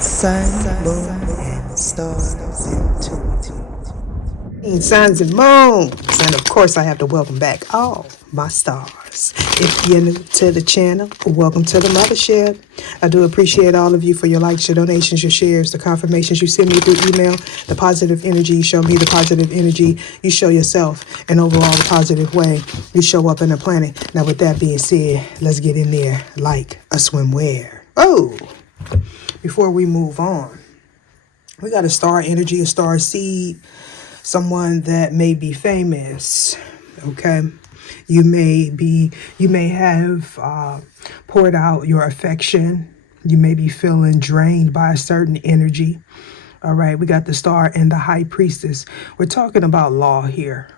Sun, moon, and stars intuitive. Suns and moons, and of course I have to welcome back all my stars. If you're new to the channel, welcome to the mothership. I do appreciate all of you for your likes, your donations, your shares, the confirmations you send me through email, the positive energy you show me, the positive energy you show yourself, and overall the positive way you show up in the planet. Now with that being said, let's get in there like a swimwear. Oh, before we move on, we got a star energy, a star seed, someone that may be famous. Okay, you may have poured out your affection. You may be feeling drained by a certain energy. All right, we got the star and the high priestess. We're talking about law here,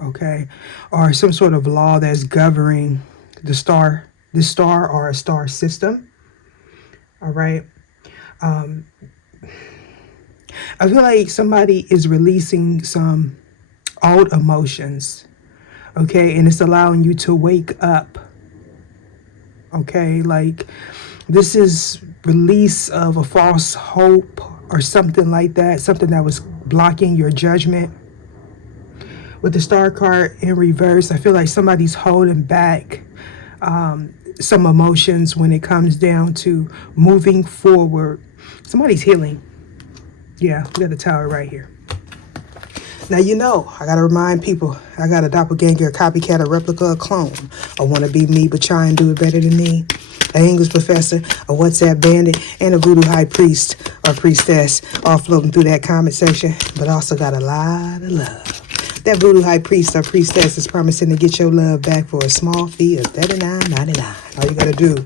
okay, or some sort of law that's governing the star, this star, or a star system. All right. I feel like somebody is releasing some old emotions, okay, and it's allowing you to wake up, okay, like this is release of a false hope or something like that, something that was blocking your judgment. With the star card in reverse, I feel like somebody's holding back some emotions when it comes down to moving forward. Somebody's healing. Yeah, we got the tower right here. Now, you know, I got to remind people, I got a doppelganger, a copycat, a replica, a clone. I want to be me, but try and do it better than me. An English professor, a WhatsApp bandit, and a voodoo high priest or priestess all floating through that comment section, but also got a lot of love. That voodoo high priest or priestess is promising to get your love back for a small fee of $39.99. All you got to do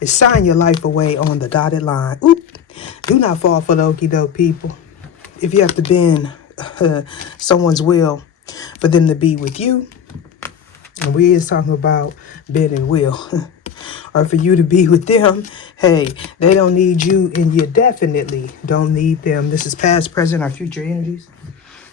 is sign your life away on the dotted line. Oop. Do not fall for the okie doke, people. If you have to bend someone's will for them to be with you, and we is talking about bending will, or for you to be with them, hey, they don't need you, and you definitely don't need them. This is past, present, or future energies.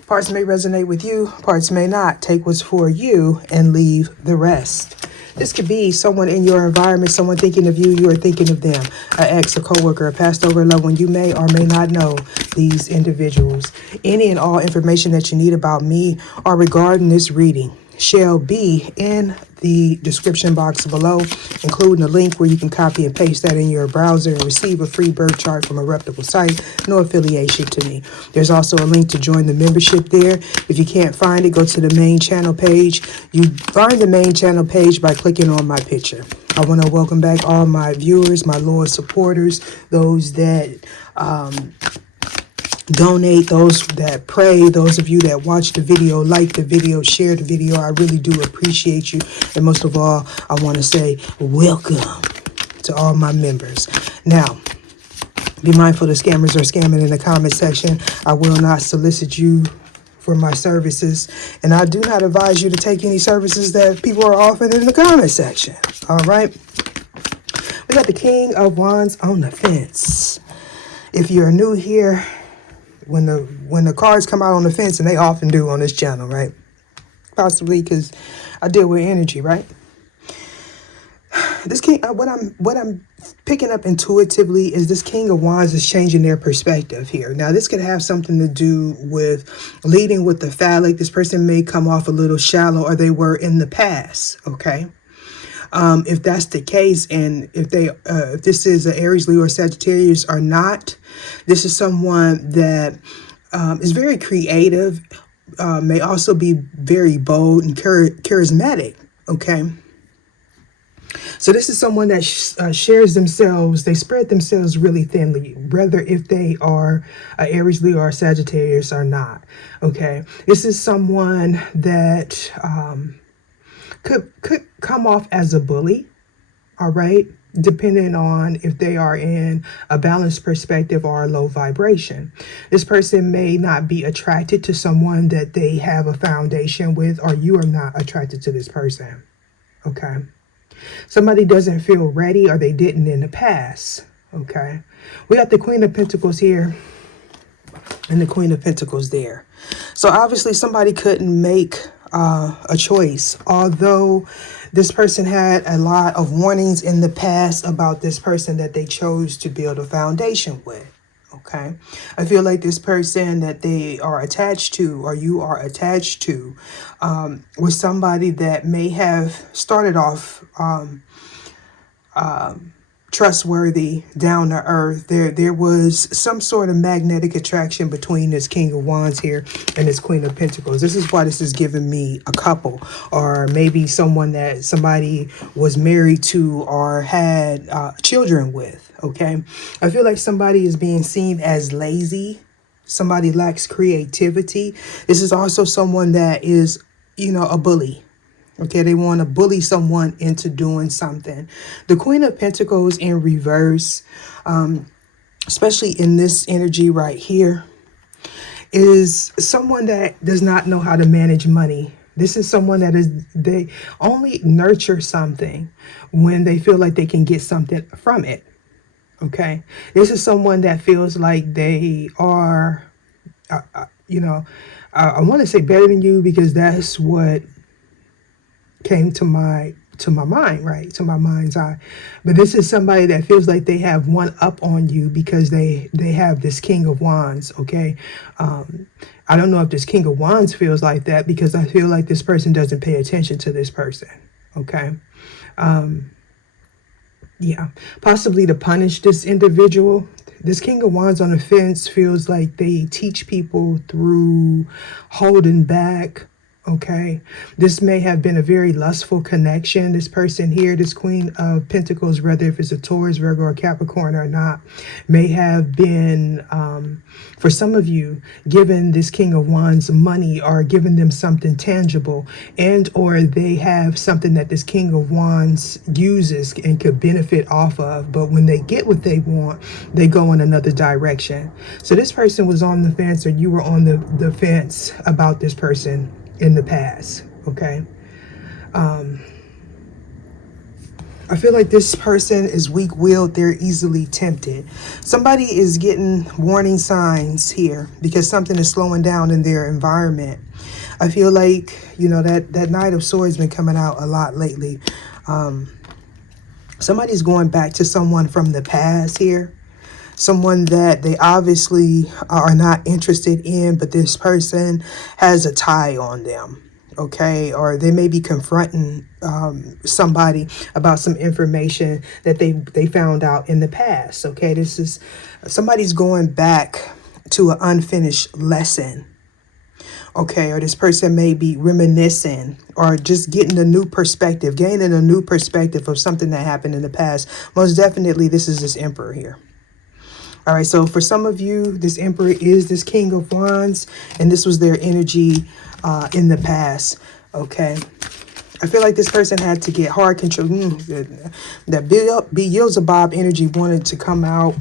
Parts may resonate with you, parts may not. Take what's for you and leave the rest. This could be someone in your environment, someone thinking of you, you are thinking of them. An ex, a coworker, a past over loved one. You may or may not know these individuals. Any and all information that you need about me or regarding this reading shall be in the description box below, including a link where you can copy and paste that in your browser and receive a free birth chart from a reputable site. No affiliation to me. There's also a link to join the membership there. If you can't find it, go to the main channel page. You find the main channel page by clicking on my picture. I want to welcome back all my viewers, my loyal supporters, those that donate, those that pray, those of you that watch the video, like the video, share the video. I really do appreciate you. And most of all, I want to say welcome to all my members. Now, be mindful that scammers are scamming in the comment section. I will not solicit you for my services, and I do not advise you to take any services that people are offering in the comment section. All right. We got the King of Wands on the fence. If you're new here, when the cards come out on the fence, and they often do on this channel, right? Possibly because I deal with energy, right? This king, what I'm picking up intuitively is this King of Wands is changing their perspective here. Now, this could have something to do with leading with the phallic. This person may come off a little shallow, or they were in the past. Okay. If that's the case, and if this is an Aries, Leo, or Sagittarius or not, this is someone that is very creative, may also be very bold and charismatic. Okay. So this is someone that shares themselves, they spread themselves really thinly, whether if they are an Aries, Leo, or Sagittarius or not. Okay. This is someone that could come off as a bully, all right, depending on if they are in a balanced perspective or a low vibration. This person may not be attracted to someone that they have a foundation with, or you are not attracted to this person, okay? Somebody doesn't feel ready, or they didn't in the past, okay? We got the Queen of Pentacles here and the Queen of Pentacles there. So obviously somebody couldn't make a choice. Although this person had a lot of warnings in the past about this person that they chose to build a foundation with. Okay. I feel like this person that they are attached to, or you are attached to, was somebody that may have started off trustworthy, down to earth. There was some sort of magnetic attraction between this King of Wands here and this Queen of Pentacles. This is why this is giving me a couple, or maybe someone that somebody was married to or had children with. Okay, I feel like somebody is being seen as lazy. Somebody lacks creativity. This is also someone that is, a bully. Okay, they want to bully someone into doing something. The Queen of Pentacles in reverse, especially in this energy right here, is someone that does not know how to manage money. This is someone that they only nurture something when they feel like they can get something from it. Okay, this is someone that feels like they are, I want to say better than you, because that's what came to my mind, right? To my mind's eye. But this is somebody that feels like they have one up on you because they have this King of Wands. Okay. I don't know if this King of Wands feels like that, because I feel like this person doesn't pay attention to this person. Okay. Yeah, possibly to punish this individual. This King of Wands on the fence feels like they teach people through holding back. Okay, this may have been a very lustful connection. This person here, this Queen of Pentacles, whether if it's a Taurus, Virgo, or Capricorn or not, may have been, for some of you, given this King of Wands money, or given them something tangible, and or they have something that this King of Wands uses and could benefit off of. But when they get what they want, they go in another direction. So this person was on the fence, or you were on the fence about this person in the past. Okay. I feel like this person is weak-willed. They're easily tempted. Somebody is getting warning signs here because something is slowing down in their environment. I feel like, that Knight of Swords been coming out a lot lately. Somebody's going back to someone from the past here. Someone that they obviously are not interested in, but this person has a tie on them. Okay, or they may be confronting somebody about some information that they found out in the past. Okay, this is somebody's going back to an unfinished lesson. Okay, or this person may be reminiscing or just getting a new perspective, gaining a new perspective of something that happened in the past. Most definitely, this is this Emperor here. All right, so for some of you, this Emperor is this King of Wands, and this was their energy in the past. Okay, I feel like this person had to get hard control. That Beelzebub energy wanted to come out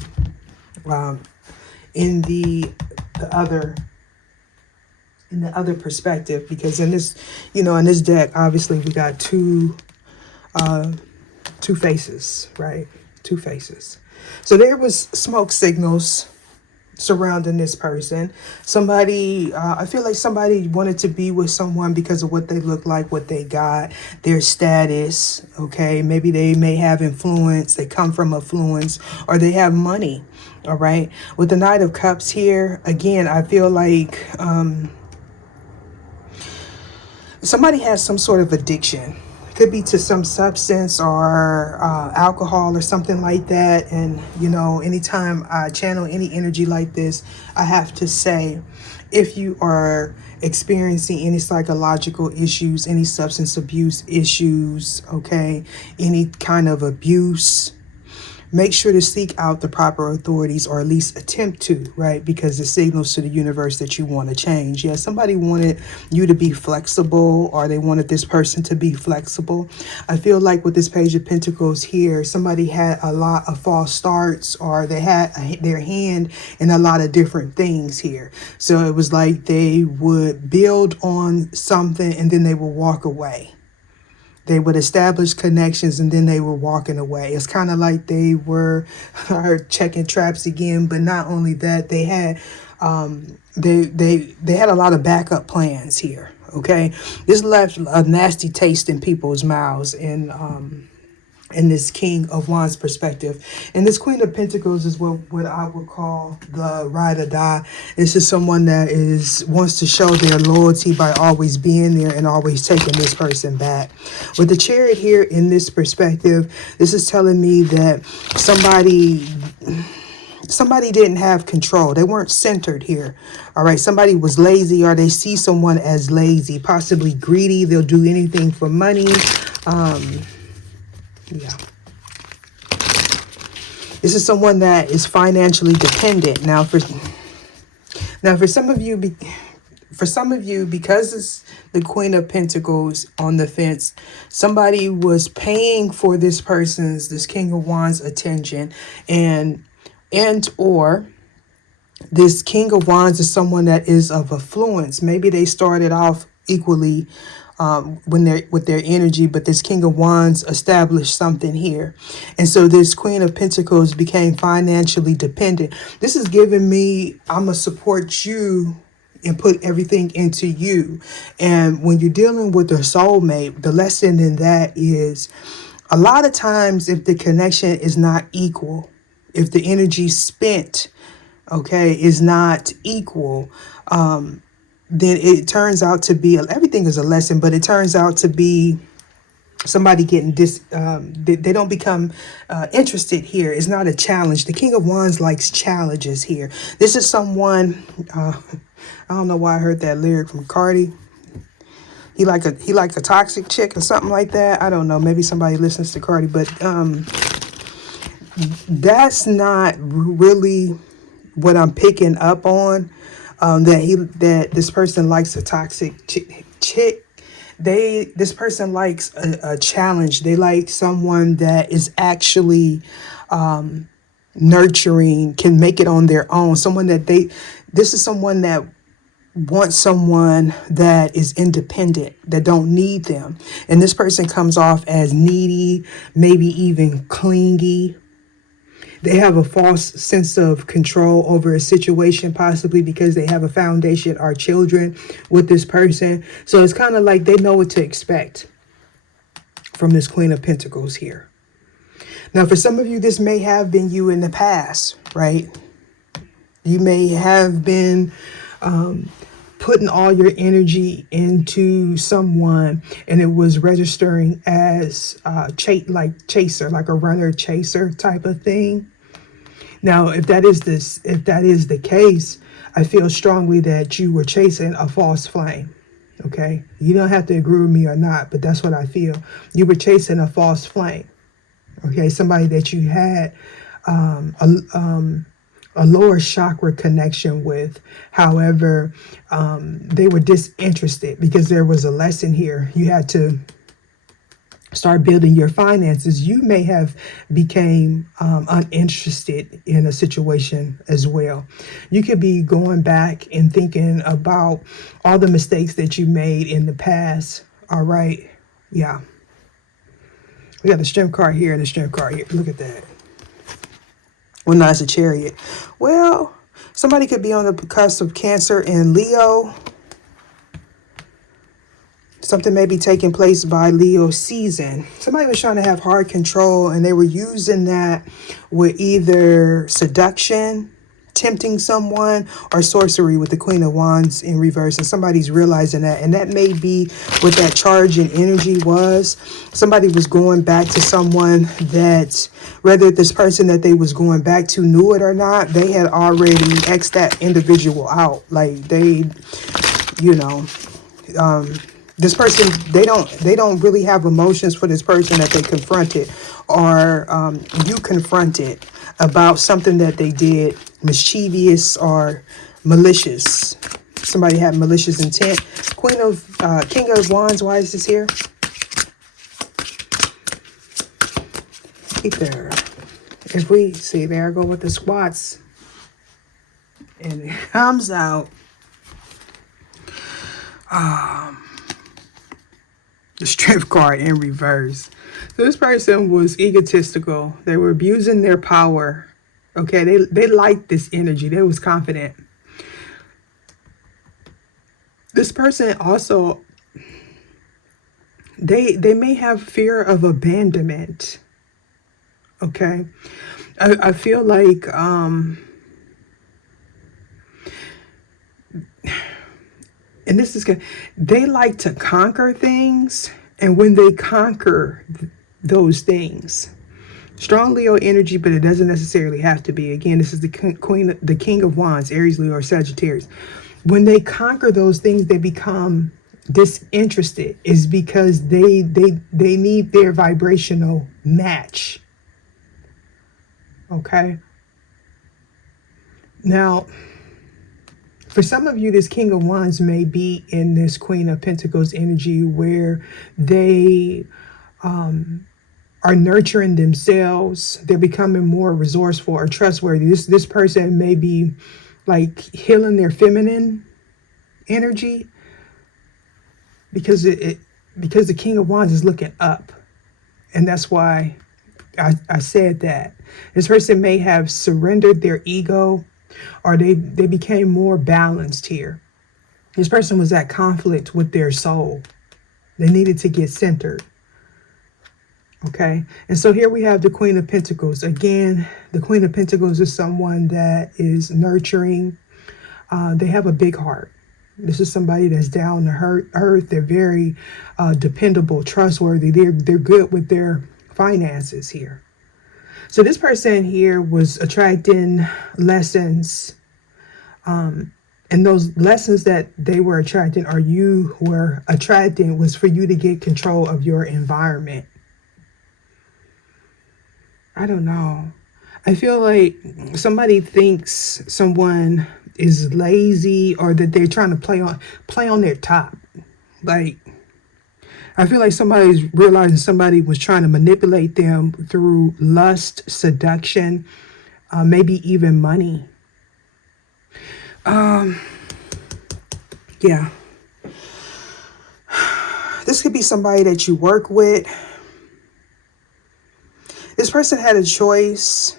in the other perspective, because in this, in this deck, obviously we got two faces, right? Two faces. So there was smoke signals surrounding this person. Somebody, I feel like somebody wanted to be with someone because of what they look like, what they got, their status. Okay, maybe they may have influence, they come from affluence, or they have money. All right, with the Knight of Cups here, again, I feel like somebody has some sort of addiction. Could be to some substance or alcohol or something like that. And, anytime I channel any energy like this, I have to say, if you are experiencing any psychological issues, any substance abuse issues, okay, any kind of abuse, make sure to seek out the proper authorities, or at least attempt to, right? Because it signals to the universe that you want to change. Yeah, somebody wanted you to be flexible, or they wanted this person to be flexible. I feel like with this Page of Pentacles here, somebody had a lot of false starts, or they had their hand in a lot of different things here. So it was like they would build on something and then they would walk away. They would establish connections and then they were walking away. It's kind of like they were checking traps again. But not only that, they had they had a lot of backup plans here. Okay, this left a nasty taste in people's mouths, in this King of Wands perspective. And this Queen of Pentacles is what I would call the ride or die. This is someone that wants to show their loyalty by always being there and always taking this person back. With the Chariot here in this perspective, this is telling me that somebody didn't have control. They weren't centered here. All right. Somebody was lazy, or they see someone as lazy, possibly greedy. They'll do anything for money. Yeah. This is someone that is financially dependent. Now for some of you, because it's the Queen of Pentacles on the fence, somebody was paying for this King of Wands attention, and or this King of Wands is someone that is of affluence. Maybe they started off equally with their energy, but this King of Wands established something here. And so this Queen of Pentacles became financially dependent. This is giving me, I'm going to support you and put everything into you. And when you're dealing with a soulmate, the lesson in that is a lot of times if the connection is not equal, if the energy spent, okay, is not equal, then it turns out to be, everything is a lesson, but it turns out to be somebody getting they don't become interested here. It's not a challenge. The King of Wands likes challenges here. This is someone, I don't know why I heard that lyric from Cardi. He like a toxic chick or something like that. I don't know. Maybe somebody listens to Cardi, but that's not really what I'm picking up on. That this person likes a toxic chick. This person likes a challenge. They like someone that is actually nurturing, can make it on their own. This is someone that wants someone that is independent, that don't need them. And this person comes off as needy, maybe even clingy. They have a false sense of control over a situation, possibly because they have a foundation or children with this person. So it's kind of like they know what to expect from this Queen of Pentacles here. Now, for some of you, this may have been you in the past, right? You may have been putting all your energy into someone, and it was registering as chaser, like a runner chaser type of thing. Now, if that is the case, I feel strongly that you were chasing a false flame. Okay, you don't have to agree with me or not, but that's what I feel. You were chasing a false flame. Okay, somebody that you had a lower chakra connection with. However, they were disinterested because there was a lesson here. You had to start building your finances. You may have became uninterested in a situation as well. You could be going back and thinking about all the mistakes that you made in the past. All right. Yeah. We got the Strength card here and the Strength card here. Look at that. Well, no, it's a Chariot. Well, somebody could be on the cusp of Cancer and Leo. Something may be taking place by Leo season. Somebody was trying to have hard control, and they were using that with either seduction, tempting someone, or sorcery with the Queen of Wands in reverse. And somebody's realizing that. And that may be what that charge and energy was. Somebody was going back to someone that, whether this person that they was going back to knew it or not, they had already X'd that individual out. Like they, this person, they don't really have emotions for this person that they confronted, or you confronted about something that they did mischievous or malicious. Somebody had malicious intent. King of Wands, why is this here? Ether. If we see, there I go with the squats, and it comes out. The Strength card in reverse. So this person was egotistical. They were abusing their power. Okay, they liked this energy. They was confident. This person also, they may have fear of abandonment. Okay. I feel like and this is good, they like to conquer things, and when they conquer those things, strong Leo energy, but it doesn't necessarily have to be. Again, this is the queen, the king of wands, Aries, Leo, or Sagittarius. When they conquer those things, they become disinterested, is because they need their vibrational match. Okay. Now, for some of you, this King of Wands may be in this Queen of Pentacles energy, where they are nurturing themselves. They're becoming more resourceful or trustworthy. This person may be like healing their feminine energy, because because the King of Wands is looking up, and that's why I said that. This person may have surrendered their ego, or they became more balanced here. This person was at conflict with their soul. They needed to get centered. Okay. And so here we have the Queen of Pentacles. Again, the Queen of Pentacles is someone that is nurturing. They have a big heart. This is somebody that's down to earth. They're very dependable, trustworthy. They're good with their finances here. So this person here was attracting lessons, and those lessons that they were attracting, or you were attracting, was for you to get control of your environment. I don't know. I feel like somebody thinks someone is lazy, or that they're trying to play on their top. Like, I feel like somebody's realizing somebody was trying to manipulate them through lust, seduction, maybe even money. Yeah. This could be somebody that you work with. This person had a choice,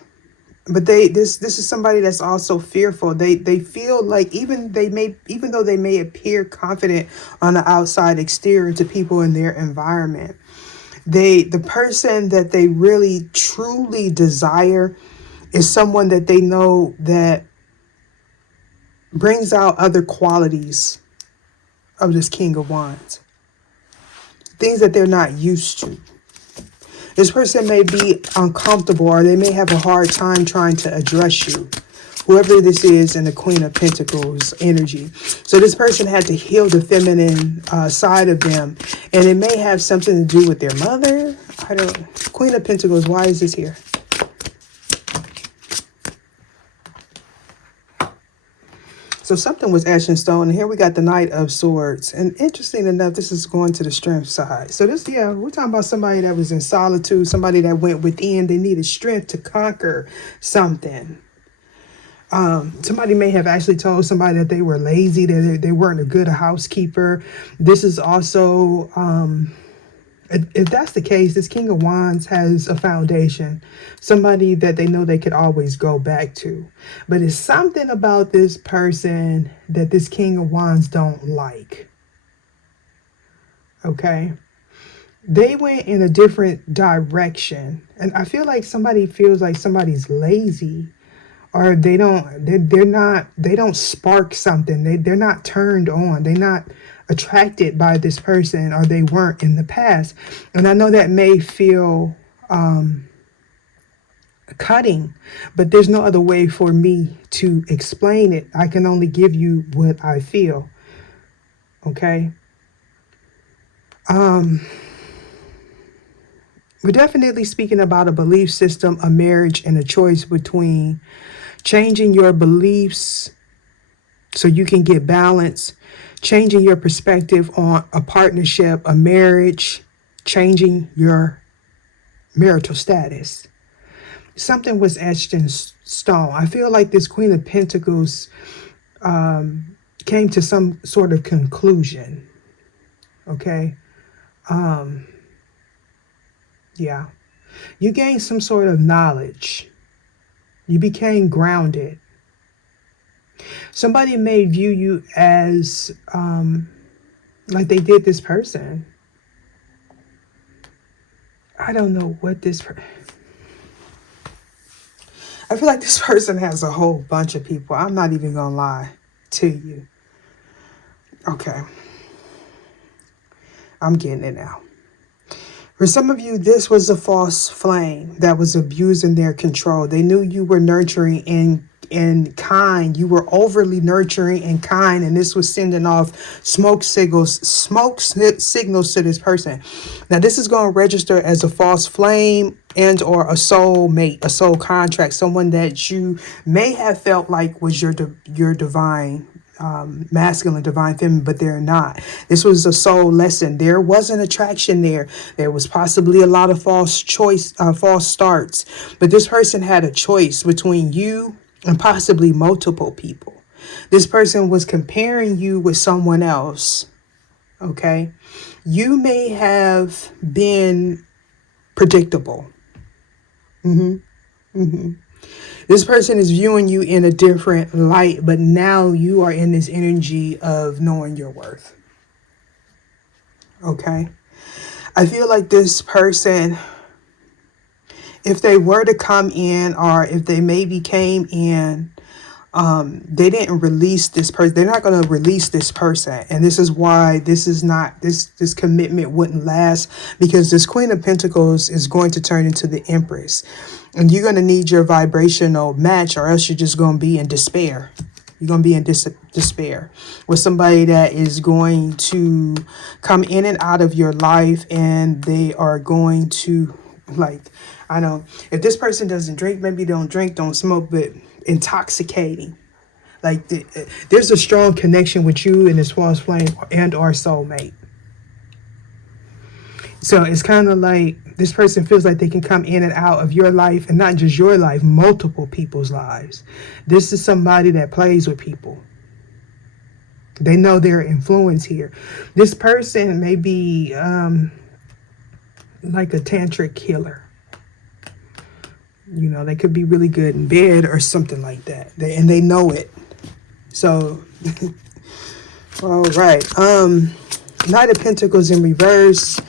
but this is somebody that's also fearful. They feel like even though they may appear confident on the outside exterior to people in their environment, the person that they really truly desire is someone that they know that brings out other qualities of this King of Wands, things that they're not used to. This person may be uncomfortable, or they may have a hard time trying to address you, whoever this is in the Queen of Pentacles energy. So this person had to heal the feminine side of them, and it may have something to do with their mother. I don't. Queen of Pentacles, why is this here? So something was etched in stone, and here we got the Knight of Swords. And interesting enough, this is going to the strength side. So this, yeah, we're talking about somebody that was in solitude, somebody that went within. They needed strength to conquer something. Somebody may have actually told somebody that they were lazy, that they weren't a good housekeeper. This is also, if that's the case, this King of Wands has a foundation, somebody that they know they could always go back to. But it's something about this person that this King of Wands don't like. Okay. They went in a different direction. And I feel like somebody feels like somebody's lazy, or they're not, they don't spark something. They're not turned on. They're not attracted by this person, or they weren't in the past. And I know that may feel cutting, but there's no other way for me to explain it. I can only give you what I feel. Okay. We're definitely speaking about a belief system, a marriage, and a choice between changing your beliefs so you can get balance, changing your perspective on a partnership, a marriage, changing your marital status. Something was etched in stone. I feel like this Queen of Pentacles came to some sort of conclusion. Okay. Yeah. You gained some sort of knowledge. You became grounded. Somebody may view you as like they did this person. I don't know what I feel like this person has a whole bunch of people. I'm not even gonna lie to you. Okay. I'm getting it now. For some of you, this was a false flame that was abusing their control. They knew you were nurturing and kind. You were overly nurturing and kind, and this was sending off smoke signals to this person. Now, this is going to register as a false flame and or a soul mate, a soul contract, someone that you may have felt like was your divine masculine, divine feminine, but they're not. This was a soul lesson. There was an attraction there. There was possibly a lot of false starts, but this person had a choice between you and possibly multiple people. This person was comparing you with someone else. Okay, you may have been predictable. This person is viewing you in a different light, but now you are in this energy of knowing your worth. Okay. I feel like this person, if they were to come in, or if they maybe came in, they didn't release this person. They're not going to release this person. And this is why this commitment wouldn't last, because this Queen of Pentacles is going to turn into the Empress. And you're going to need your vibrational match, or else you're just going to be in despair. You're going to be in despair with somebody that is going to come in and out of your life, and they are going to, like, I know if this person doesn't drink, maybe don't drink, don't smoke, but intoxicating. Like there's a strong connection with you and this false flame and or soulmate. So it's kind of like this person feels like they can come in and out of your life, and not just your life, multiple people's lives. This is somebody that plays with people. They know their influence here. This person may be like a tantric healer. You know, they could be really good in bed or something like that. And they know it. So, all right. Knight of Pentacles in reverse.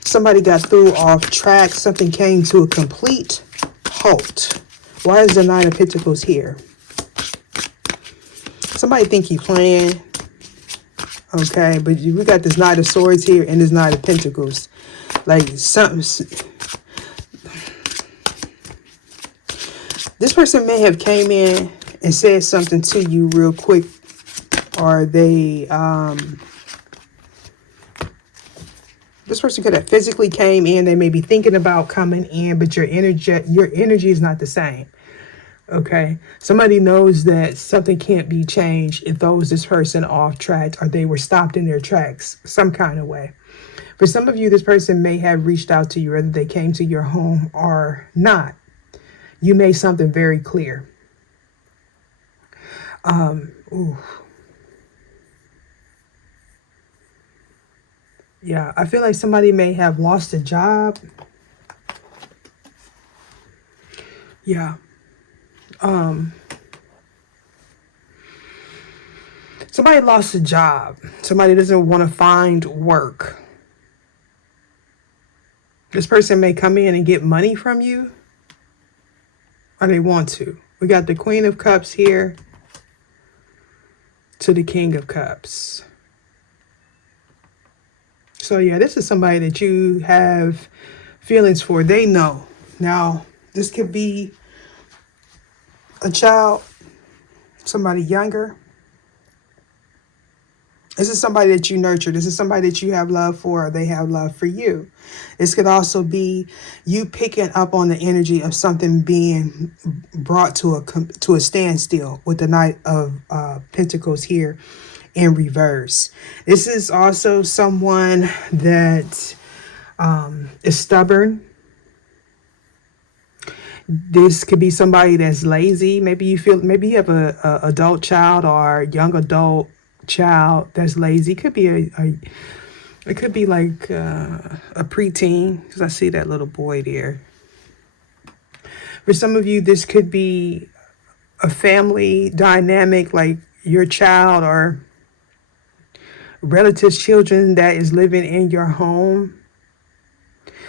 Somebody got threw off track. Something came to a complete halt. Why is the Knight of Pentacles here? Somebody think you playing. Okay, but we got this Knight of Swords here and this Knight of Pentacles. Like something. This person may have came in and said something to you real quick, or they this person could have physically came in. They may be thinking about coming in, but your energy is not the same. Okay, somebody knows that something can't be changed. It throws this person off track, or they were stopped in their tracks some kind of way. For some of you, this person may have reached out to you, whether they came to your home or not. You made something very clear. Yeah, I feel like somebody may have lost a job. Yeah. Somebody lost a job. Somebody doesn't want to find work. This person may come in and get money from you, or they want to. We got the Queen of Cups here to the King of Cups. So yeah, this is somebody that you have feelings for. They know. Now, this could be a child, somebody younger. This is somebody that you nurture. This is somebody that you have love for, or they have love for you. This could also be you picking up on the energy of something being brought to a standstill with the Knight of Pentacles here in reverse. This is also someone that is stubborn. This could be somebody that's lazy. Maybe you have a adult child or young adult child that's lazy. It could be it could be like a preteen, because I see that little boy there. For some of you, this could be a family dynamic, like your child or relatives, children that is living in your home.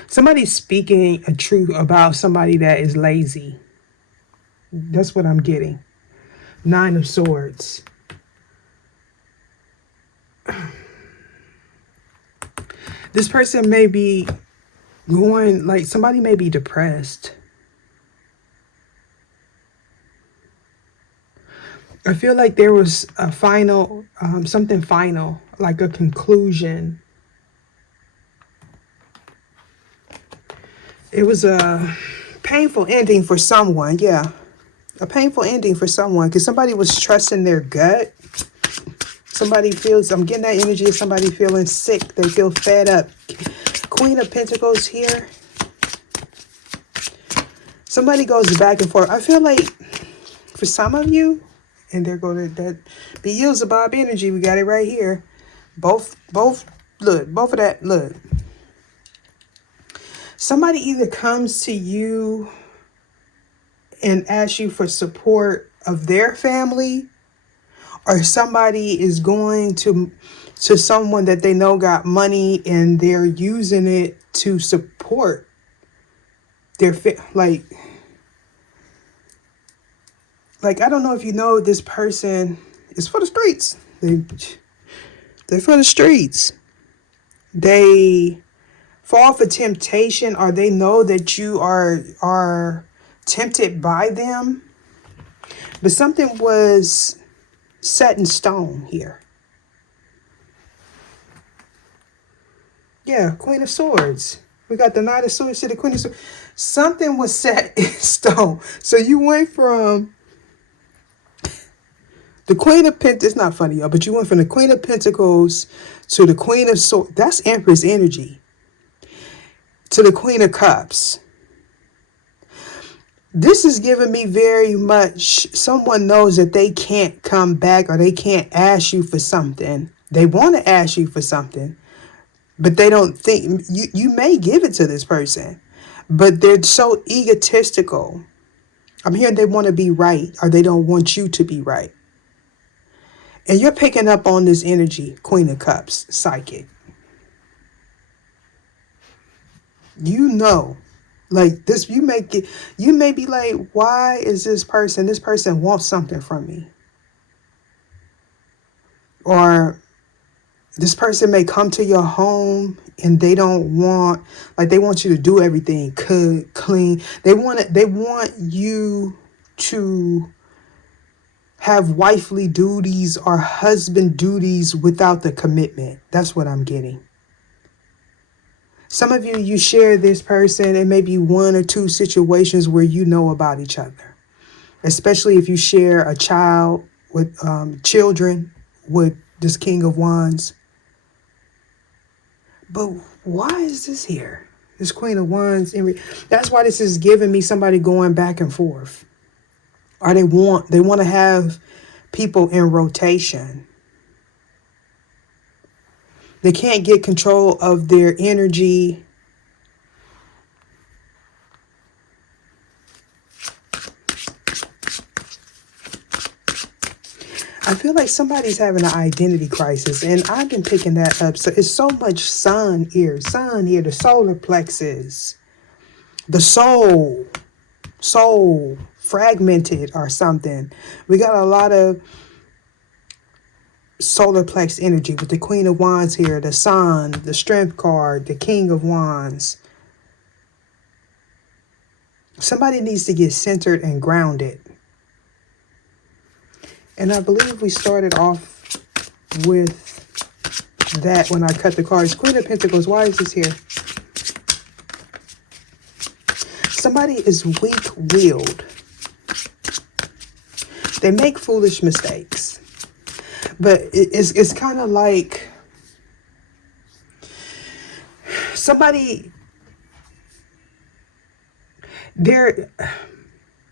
Somebody's speaking a truth about somebody that is lazy. That's what I'm getting. 9 of Swords. This person may be going, like, somebody may be depressed. I feel like there was a final, something final, like a conclusion. It was a painful ending for someone, yeah. A painful ending for someone, because somebody was trusting their gut. Somebody feels, I'm getting that energy of somebody feeling sick. They feel fed up. Queen of Pentacles here. Somebody goes back and forth. I feel like for some of you, and they're going to that Beelzebub energy. We got it right here. Both, look, both of that, look. Somebody either comes to you and asks you for support of their family, or somebody is going to someone that they know got money and they're using it to support their like I don't know if you know, this person is for the streets. They're for the streets. They fall for temptation, or they know that you are tempted by them. But something was set in stone here. Yeah, Queen of Swords. We got the Knight of Swords to the Queen of Swords. Something was set in stone. So you went from the Queen of Pentacles. It's not funny, y'all, but you went from the Queen of Pentacles to the Queen of Swords. That's Empress energy. To the Queen of Cups. This is giving me very much, someone knows that they can't come back, or they can't ask you for something. They want to ask you for something, but they don't think, you may give it to this person, but they're so egotistical. I'm hearing they want to be right, or they don't want you to be right. And you're picking up on this energy, Queen of Cups, psychic. You know, like this, you may be like, why is this person wants something from me? Or this person may come to your home and they don't want, like, they want you to do everything, cook, clean. They want you to have wifely duties or husband duties without the commitment. That's what I'm getting. Some of you share this person. It may be 1 or 2 situations where you know about each other. Especially if you share a child with children with this King of Wands. But why is this here? This Queen of Wands. That's why this is giving me somebody going back and forth. Or they want to have people in rotation. They can't get control of their energy. I feel like somebody's having an identity crisis, and I've been picking that up. So it's so much sun here, the solar plexus, the soul fragmented or something. We got a lot of solar plex energy with the Queen of Wands here, the Sun, the Strength card, the King of Wands. Somebody needs to get centered and grounded. And I believe we started off with that when I cut the cards. Queen of Pentacles, why is this here? Somebody is weak-willed. They make foolish mistakes. But it's kind of like somebody,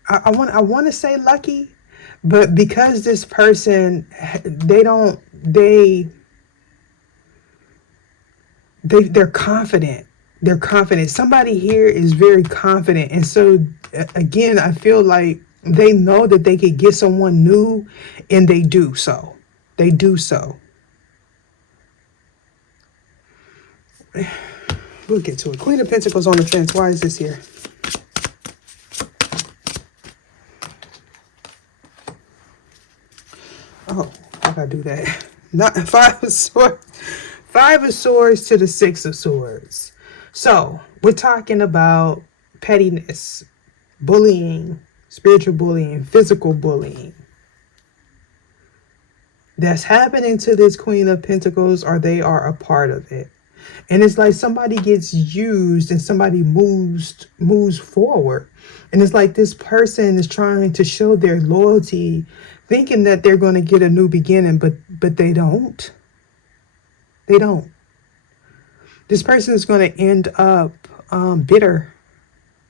I want to say lucky, but because this person, they're confident. They're confident. Somebody here is very confident. And so again, I feel like They know that they could get someone new, and they do so. They do so. We'll get to it. Queen of Pentacles on the fence. Why is this here? Oh, I gotta do that. Not Five of Swords. Five of Swords to the Six of Swords. So we're talking about pettiness, bullying, spiritual bullying, physical bullying. That's happening to this Queen of Pentacles, or they are a part of it. And it's like somebody gets used and somebody moves forward. And it's like this person is trying to show their loyalty, thinking that they're going to get a new beginning, but they don't. They don't. This person is going to end up bitter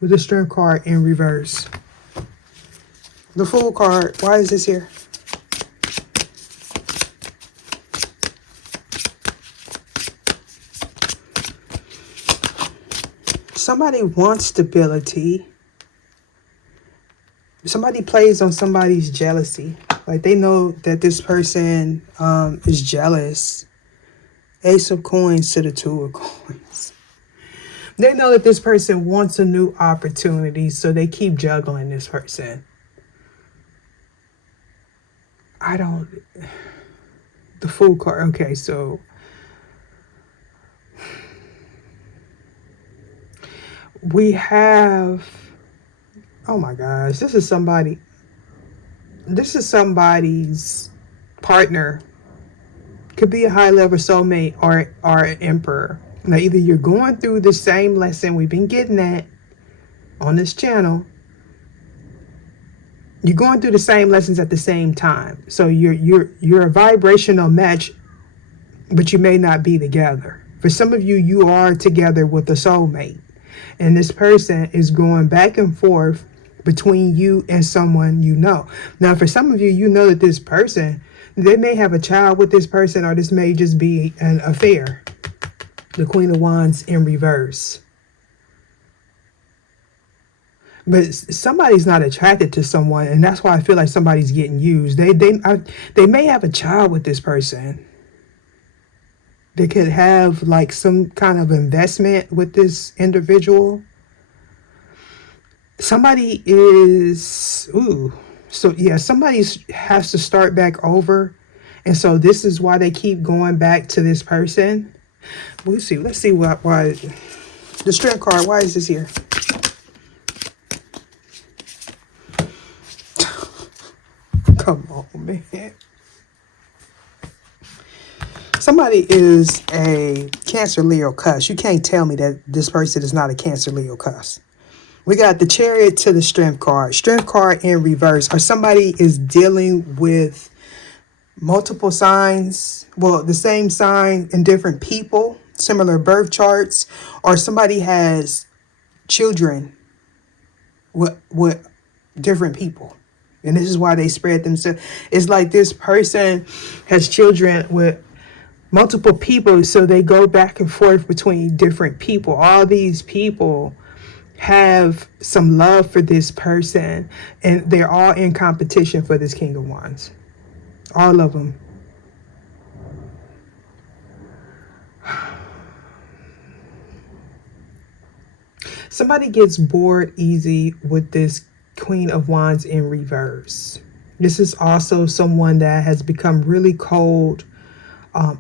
with the Strength card in reverse. The Fool card, why is this here? Somebody wants stability. Somebody plays on somebody's jealousy. Like they know that this person is jealous. Ace of Coins to the Two of Coins. They know that this person wants a new opportunity, so they keep juggling this person. The Fool card. Okay, so we have, oh my gosh, this is somebody's partner. Could be a high-level soulmate or an emperor. Now, either you're going through the same lesson we've been getting at on this channel. You're going through the same lessons at the same time. So you're a vibrational match, but you may not be together. For some of you, you are together with a soulmate. And this person is going back and forth between you and someone you know. Now, for some of you, you know that this person, they may have a child with this person, or this may just be an affair. The Queen of Wands in reverse. But somebody's not attracted to someone, and that's why I feel like somebody's getting used. They may have a child with this person. They could have like some kind of investment with this individual. Somebody is, somebody has to start back over. And so this is why they keep going back to this person. Let's see why the Strength card, why is this here? Come on, man. Somebody is a Cancer Leo cuss. You can't tell me that this person is not a Cancer Leo cuss. We got the Chariot to the Strength card. Strength card in reverse. Or somebody is dealing with multiple signs. Well, the same sign in different people. Similar birth charts. Or somebody has children with different people. And this is why they spread themselves. It's like this person has children with multiple people, so they go back and forth between different people. All these people have some love for this person, and they're all in competition for this King of Wands. All of them. Somebody gets bored easy with this Queen of Wands in reverse. This is also someone that has become really cold,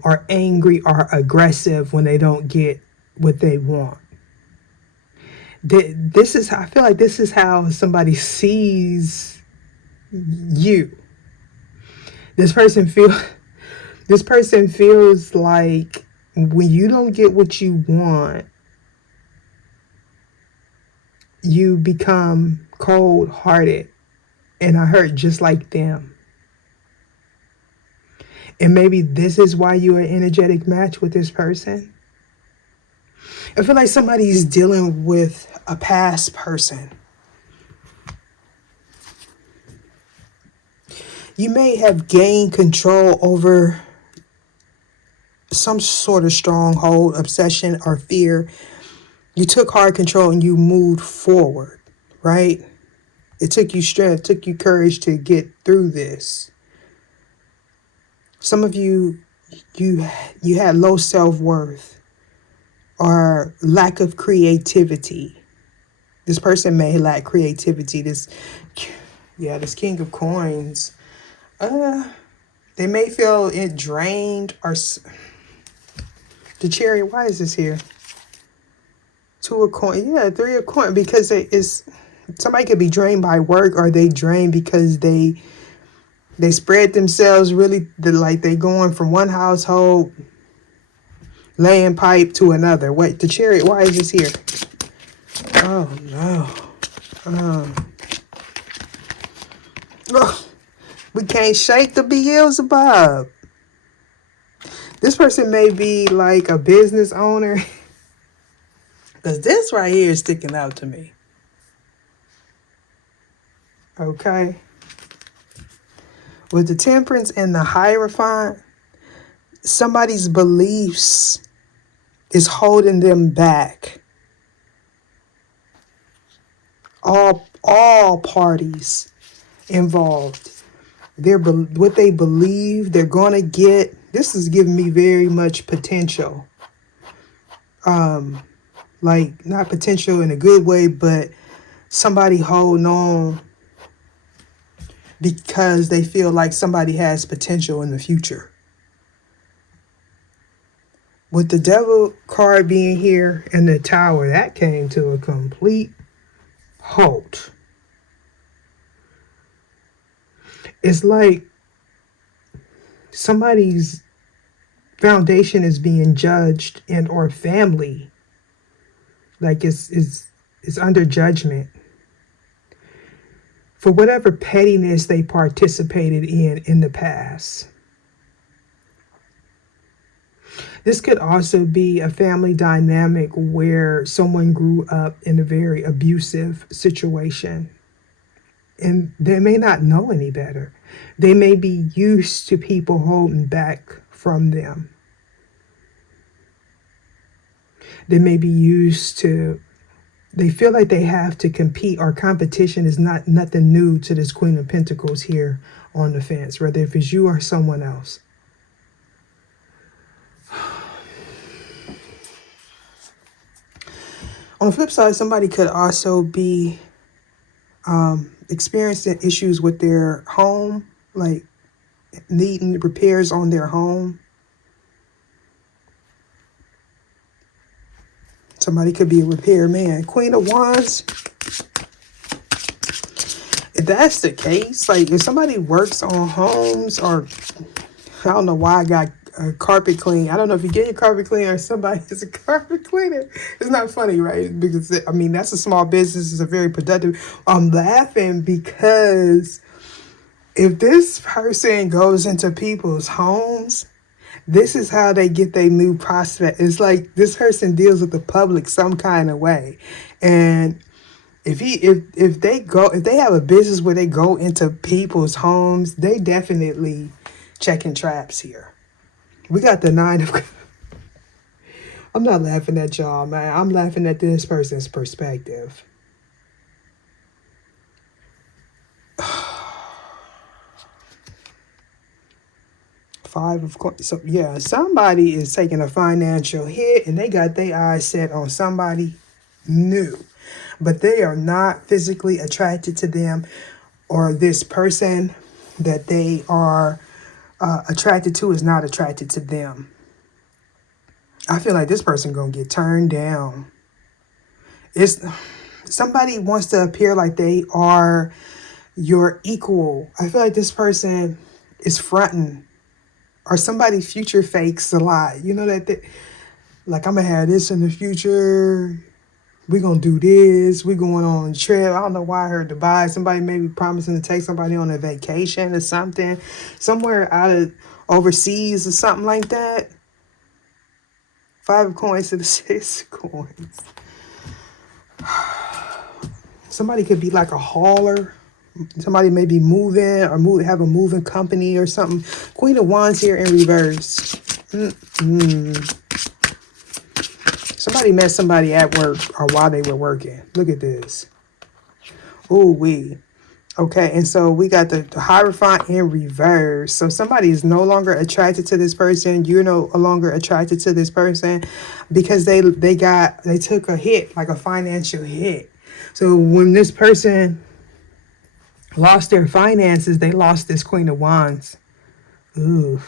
or angry or aggressive when they don't get what they want. I feel like this is how somebody sees you. This person feels like when you don't get what you want, you become cold-hearted and hurt just like them. And maybe this is why you're an energetic match with this person. I feel like somebody's dealing with a past person. You may have gained control over some sort of stronghold, obsession, or fear. You took hard control and you moved forward, right? It took you strength, took you courage to get through this. Some of you, you had low self-worth or lack of creativity. This person may lack creativity. This King of Coins. They may feel it drained or the Chariot. Why is this here? 2 of Coins. Yeah, 3 of Coins, because it is somebody could be drained by work, or they drain because they spread themselves really, like they going from one household laying pipe to another. What, the Chariot? Why is this here? Oh no. We can't shake the Beelzebub. This person may be like a business owner. Because this right here is sticking out to me. Okay. With the Temperance and the Hierophant, somebody's beliefs is holding them back. All parties involved. What they believe they're gonna get. This is giving me very much potential. Like, not potential in a good way, but somebody holding on because they feel like somebody has potential in the future. With the Devil card being here and the Tower, that came to a complete halt. It's like somebody's foundation is being judged, and or family, like it's under judgment for whatever pettiness they participated in the past. This could also be a family dynamic where someone grew up in a very abusive situation and they may not know any better. They may be used to people holding back from them. They may be used to, they feel like they have to compete, or competition is nothing new to this Queen of Pentacles here on the fence, whether if it's you or someone else. On the flip side, somebody could also be experiencing issues with their home, like needing repairs on their home. Somebody could be a repairman. Queen of Wands. If that's the case, like if somebody works on homes, or I don't know why I got a carpet clean. I don't know if you get your carpet clean or somebody is a carpet cleaner. It's not funny, right? Because, I mean, that's a small business. It's a very productive. I'm laughing because if this person goes into people's homes, this is how they get their new prospect. It's like this person deals with the public some kind of way. And if they have a business where they go into people's homes, they definitely checking traps here. We got the 9 of... I'm not laughing at y'all, man. I'm laughing at this person's perspective. 5 of course. So yeah, somebody is taking a financial hit and they got their eyes set on somebody new, but they are not physically attracted to them, or this person that they are attracted to is not attracted to them. I feel like this person gonna get turned down. It's somebody wants to appear like they are your equal. I feel like this person is fronting, or somebody future fakes a lot. You know that like, I'm gonna have this in the future. We're gonna do this. We're going on a trip. I don't know why I heard Dubai. Somebody may be promising to take somebody on a vacation or something, somewhere out of overseas or something like that. 5 of coins to the 6 of coins. Somebody could be like a hauler. Somebody may be moving or have a moving company or something. Queen of Wands here in reverse. Somebody met somebody at work or while they were working. Look at this. Ooh wee. Okay, and so we got the Hierophant in reverse. So somebody is no longer attracted to this person. You're no longer attracted to this person because they took a hit, like a financial hit. So when this person lost their finances, they lost this Queen of Wands. Ooh.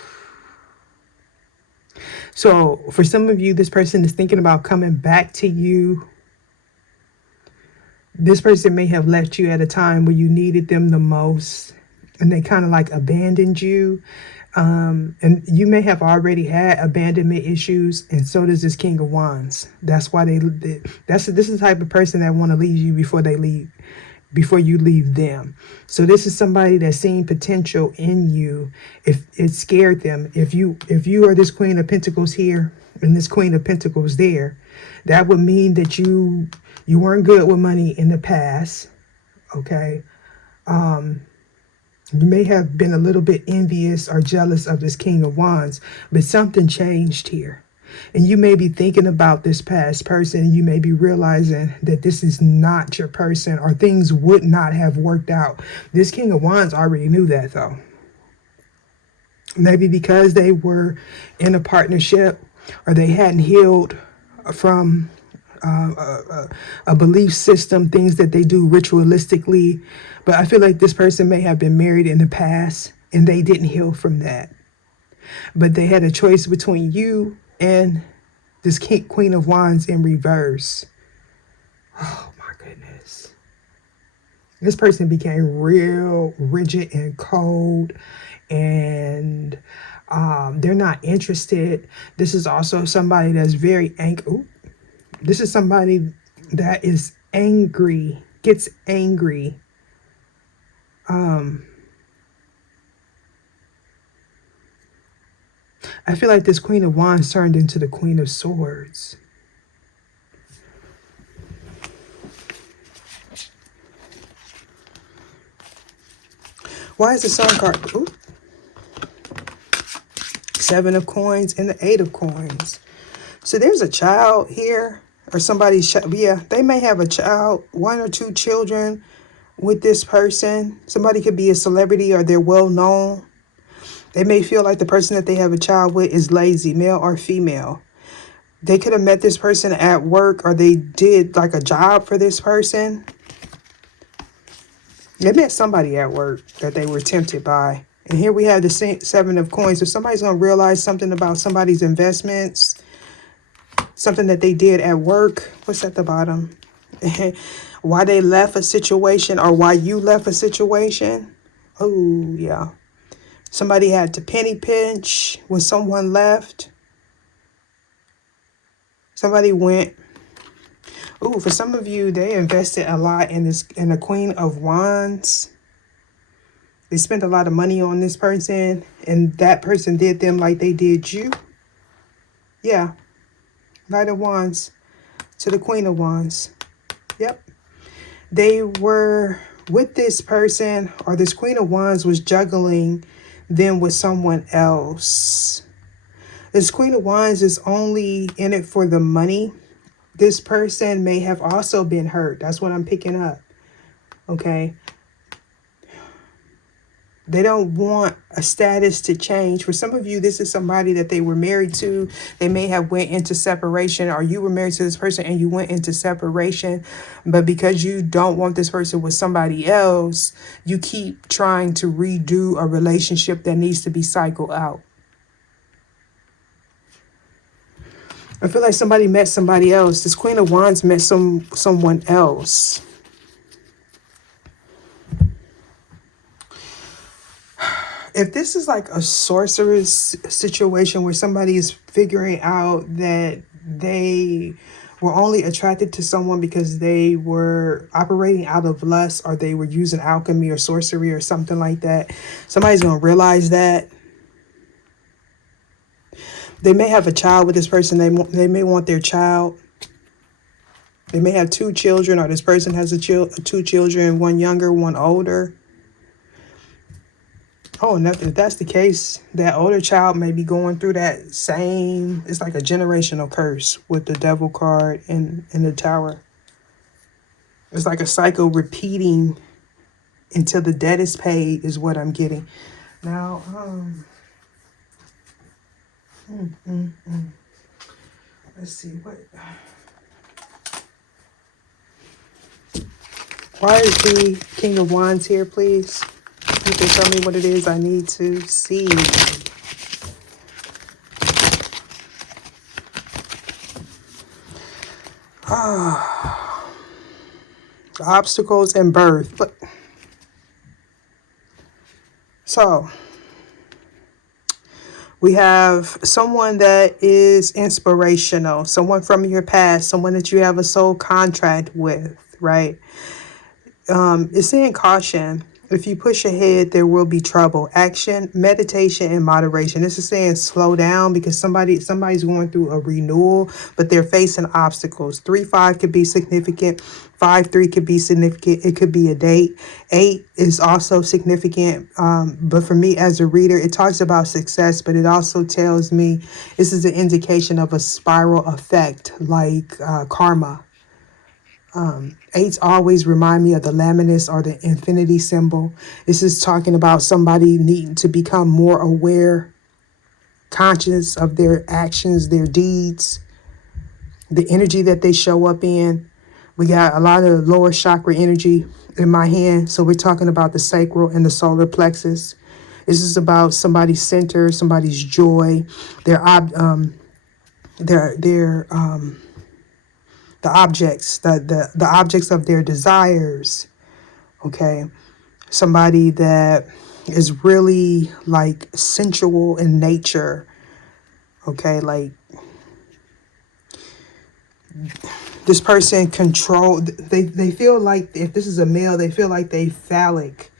So for some of you, this person is thinking about coming back to you. This person may have left you at a time where you needed them the most, and they kind of like abandoned you. And you may have already had abandonment issues, and so does this King of Wands. That's why this is the type of person that want to leave you before you leave them. So this is somebody that's seen potential in you. If it scared them, if you are this Queen of Pentacles here and this Queen of Pentacles there, that would mean that you weren't good with money in the past. Okay. You may have been a little bit envious or jealous of this King of Wands, but something changed here. And you may be thinking about this past person. You may be realizing that this is not your person, or things would not have worked out. This King of Wands already knew that, though. Maybe because they were in a partnership, or they hadn't healed from a belief system, things that they do ritualistically. But I feel like this person may have been married in the past and they didn't heal from that. But they had a choice between you and this Queen of Wands in reverse. Oh my goodness. This person became real rigid and cold, and they're not interested. This is also somebody that's very angry. This is somebody that is angry, gets angry. I feel like this Queen of Wands turned into the Queen of Swords. Why is the Sun card? Ooh. Seven of Coins and the Eight of Coins. So there's a child here, or somebody's child. Yeah, they may have a child, one or two children with this person. Somebody could be a celebrity, or they're well known. They may feel like the person that they have a child with is lazy, male or female. They could have met this person at work, or they did like a job for this person. They met somebody at work that they were tempted by. And here we have the Seven of Coins. So somebody's going to realize something about somebody's investments, something that they did at work. What's at the bottom? Why they left a situation, or why you left a situation. Oh, yeah. Somebody had to penny pinch when someone left. Somebody went. Ooh, for some of you, they invested a lot in the Queen of Wands. They spent a lot of money on this person, and that person did them like they did you. Yeah. Knight of Wands to the Queen of Wands. Yep. They were with this person, or this Queen of Wands was juggling them with someone else. This Queen of Wands is only in it for the money. This person may have also been hurt. That's what I'm picking up. Okay. They don't want a status to change. For some of you, this is somebody that they were married to. They may have went into separation, or you were married to this person and you went into separation. But because you don't want this person with somebody else, you keep trying to redo a relationship that needs to be cycled out. I feel like somebody met somebody else. This Queen of Wands met someone else. If this is like a sorceress situation where somebody is figuring out that they were only attracted to someone because they were operating out of lust, or they were using alchemy or sorcery or something like that, somebody's going to realize that. They may have a child with this person. They may want their child. They may have two children, or this person has two children, one younger, one older. Oh, and if that's the case, that older child may be going through that same, it's like a generational curse with the Devil card in the Tower. It's like a cycle repeating until the debt is paid is what I'm getting. Now, let's see what. Why is the King of Wands here, please? You can tell me what it is I need to see. Obstacles and birth. But so we have someone that is inspirational, someone from your past, someone that you have a soul contract with, right? It's saying caution. If you push ahead, there will be trouble. Action, meditation, and moderation. This is saying slow down because somebody's going through a renewal, but they're facing obstacles. 3-5 could be significant. 5-3 could be significant. It could be a date. 8 is also significant. But for me as a reader, it talks about success, but it also tells me this is an indication of a spiral effect, like karma. 8s always remind me of the Laminus or the infinity symbol. This is talking about somebody needing to become more aware, conscious of their actions, their deeds, the energy that they show up in. We got a lot of lower chakra energy in my hand. So we're talking about the sacral and the solar plexus. This is about somebody's center, somebody's joy, the objects, the objects of their desires. Okay, somebody that is really like sensual in nature. Okay, like this person control. They feel like if this is a male, they feel like they phallic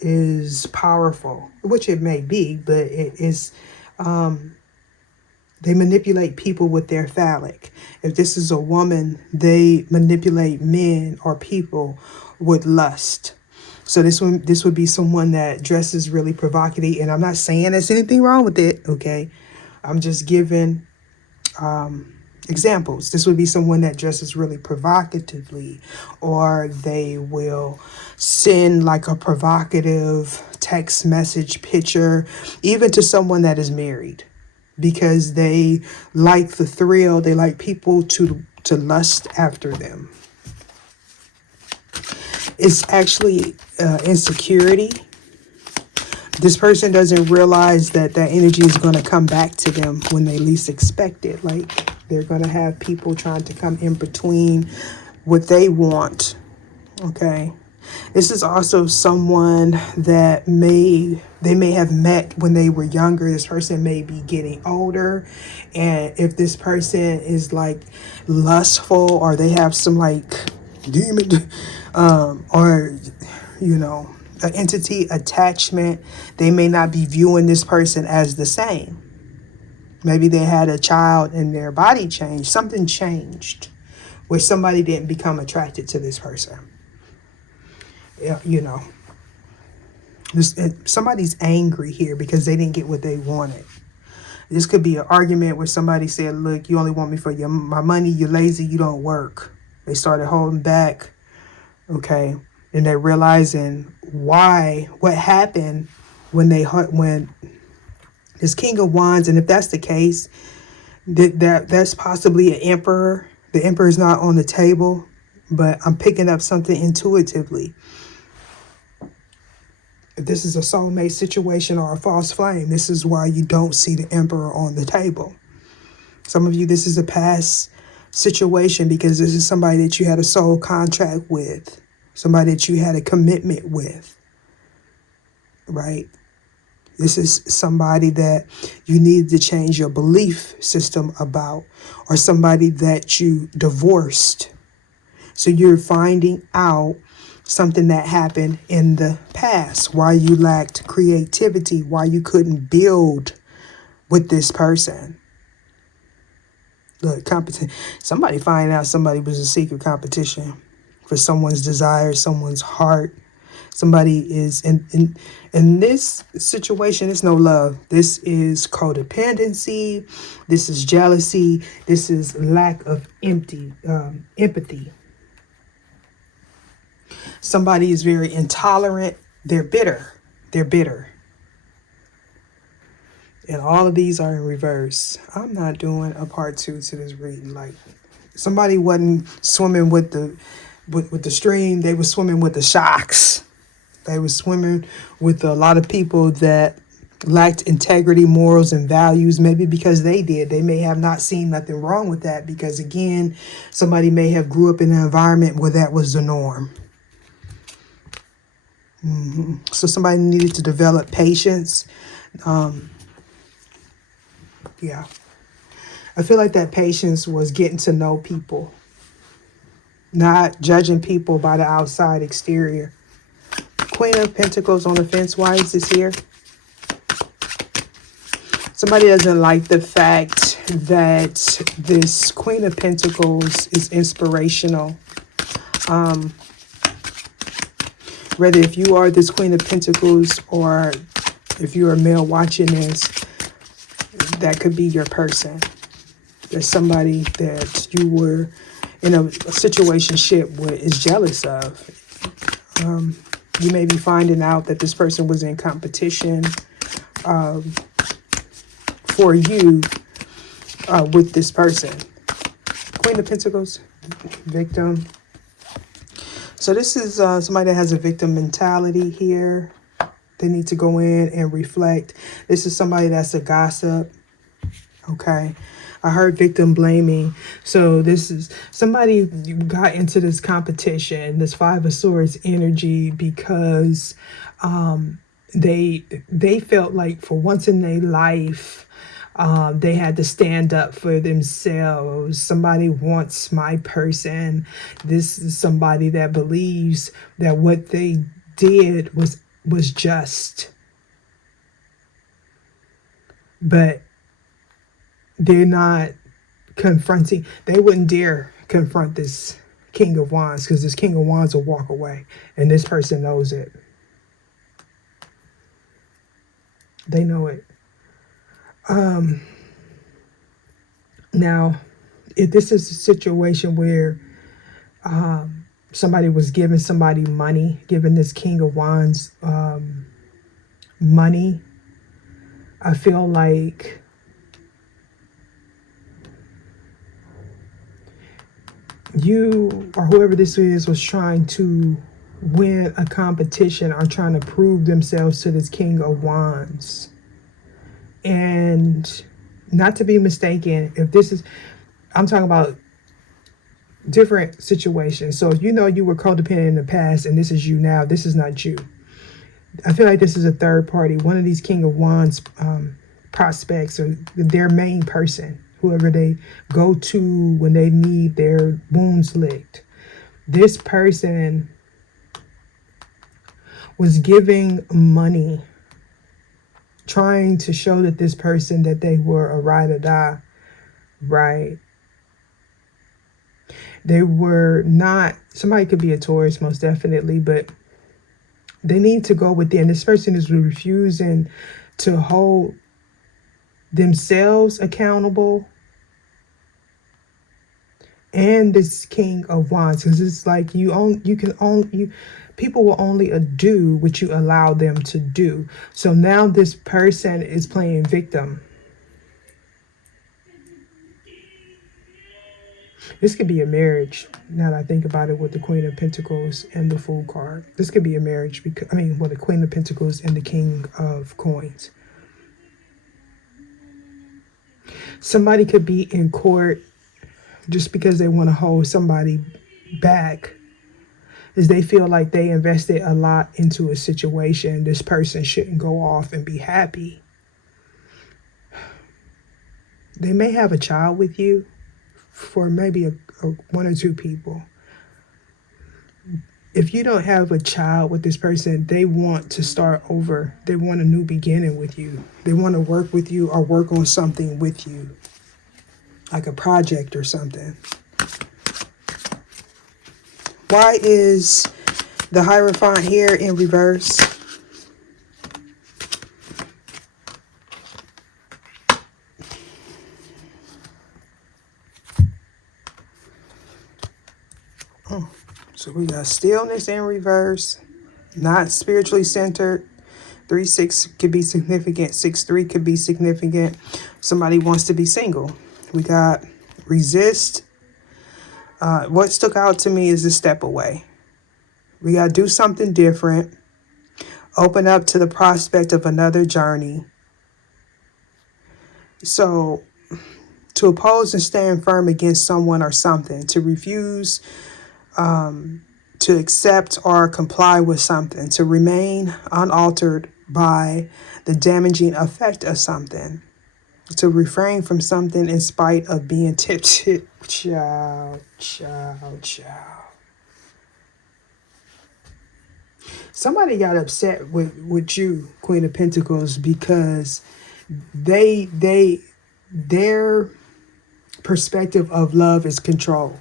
is powerful, which it may be, but it is. They manipulate people with their phallic. If this is a woman, they manipulate men or people with lust. So this would be someone that dresses really provocative. And I'm not saying there's anything wrong with it, okay? I'm just giving examples. This would be someone that dresses really provocatively, or they will send like a provocative text message picture, even to someone that is married, because they like the thrill. They like people to lust after them. It's actually insecurity. This person doesn't realize that that energy is going to come back to them when they least expect it. Like they're going to have people trying to come in between what they want. Okay. This is also someone that they may have met when they were younger. This person may be getting older. And if this person is like lustful, or they have some like demon, or, you know, an entity attachment, they may not be viewing this person as the same. Maybe they had a child and their body changed. Something changed where somebody didn't become attracted to this person. You know, somebody's angry here because they didn't get what they wanted. This could be an argument where somebody said, look, you only want me for my money. You're lazy. You don't work. They started holding back. Okay. And they're realizing what happened when this King of Wands. And if that's the case, that's possibly an emperor. The emperor is not on the table, but I'm picking up something intuitively. If this is a soulmate situation or a false flame, this is why you don't see the emperor on the table. Some of you, this is a past situation because this is somebody that you had a soul contract with, somebody that you had a commitment with, right? This is somebody that you need to change your belief system about, or somebody that you divorced. So you're finding out something that happened in the past, why you lacked creativity, why you couldn't build with this person. Look, somebody finding out somebody was a secret competition for someone's desire, someone's heart. Somebody is in this situation. It's no love. This is codependency. This is jealousy. This is lack of empathy. Somebody is very intolerant. They're bitter. They're bitter. And all of these are in reverse. I'm not doing a part 2 to this reading. Like, somebody wasn't swimming with the stream. They were swimming with the sharks. They were swimming with a lot of people that lacked integrity, morals, and values. Maybe because they did. They may have not seen nothing wrong with that because, again, somebody may have grew up in an environment where that was the norm. So somebody needed to develop patience. Yeah. I feel like that patience was getting to know people, not judging people by the outside exterior. Queen of Pentacles on the fence. Why is this here? Somebody doesn't like the fact that this Queen of Pentacles is inspirational. Whether if you are this Queen of Pentacles or if you're a male watching this, that could be your person. There's somebody that you were in a situationship with is jealous of. You may be finding out that this person was in competition for you with this person. Queen of Pentacles, victim. So this is somebody that has a victim mentality here. They need to go in and reflect. This is somebody that's a gossip. Okay. I heard victim blaming. So this is somebody got into this competition, this Five of Swords energy, because they felt like for once in their life, they had to stand up for themselves. Somebody wants my person. This is somebody that believes that what they did was just. But they're not confronting. They wouldn't dare confront this King of Wands because this King of Wands will walk away. And this person knows it. They know it. Now, if this is a situation where somebody was giving somebody money, giving this King of Wands money, I feel like you or whoever this is was trying to win a competition or trying to prove themselves to this King of Wands. And not to be mistaken, if this is, I'm talking about different situations. So if you know you were codependent in the past and this is you now, this is not you. I feel like this is a third party. One of these King of Wands prospects or their main person, whoever they go to when they need their wounds licked. This person was giving money, trying to show that this person that they were a ride or die, right? They were not, somebody could be a Taurus most definitely, but they need to go within. This person is refusing to hold themselves accountable and this King of Wands, because it's like people will only do what you allow them to do. So now this person is playing victim. This could be a marriage. Now that I think about it, with the Queen of Pentacles and the Fool card, this could be a marriage because the Queen of Pentacles and the King of Coins. Somebody could be in court just because they want to hold somebody back, is they feel like they invested a lot into a situation. This person shouldn't go off and be happy. They may have a child with you, for maybe one or two people. If you don't have a child with this person, they want to start over. They want a new beginning with you. They want to work with you or work on something with you, like a project or something. Why is the Hierophant here in reverse? So we got stillness in reverse, not spiritually centered. 3-6 could be significant. 6-3 could be significant. Somebody wants to be single. We got resist. What stuck out to me is the step away. We got to do something different. Open up to the prospect of another journey. So to oppose and stand firm against someone or something, to refuse to accept or comply with something, to remain unaltered by the damaging effect of something, to refrain from something in spite of being tempted. Ciao. Somebody got upset with you, Queen of Pentacles, because their perspective of love is control.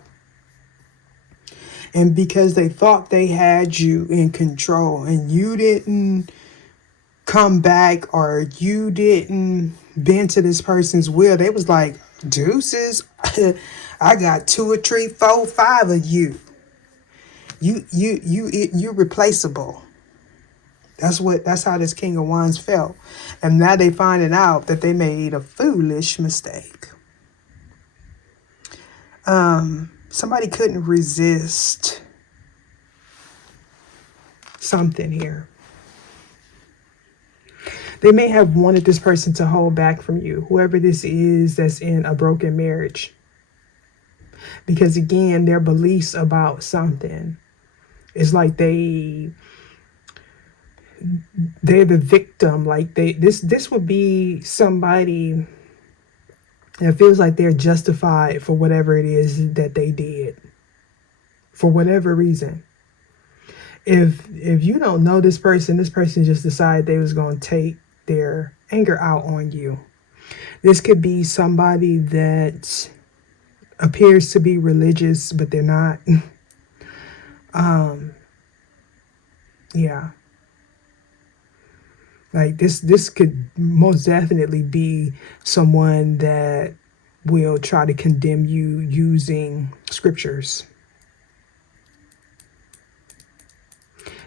And because they thought they had you in control and you didn't come back or you didn't bend to this person's will, they was like, deuces, I got 2 or 3, 4, 5 of you. You're replaceable. That's how this King of Wands felt. And now they finding out that they made a foolish mistake. Somebody couldn't resist something here. They may have wanted this person to hold back from you, whoever this is that's in a broken marriage. Because again, their beliefs about something, it's like they're the victim. Like this would be somebody that feels like they're justified for whatever it is that they did, for whatever reason. If you don't know this person just decided they was going to take their anger out on you. This could be somebody that appears to be religious, but they're not. Yeah. Like this could most definitely be someone that will try to condemn you using scriptures.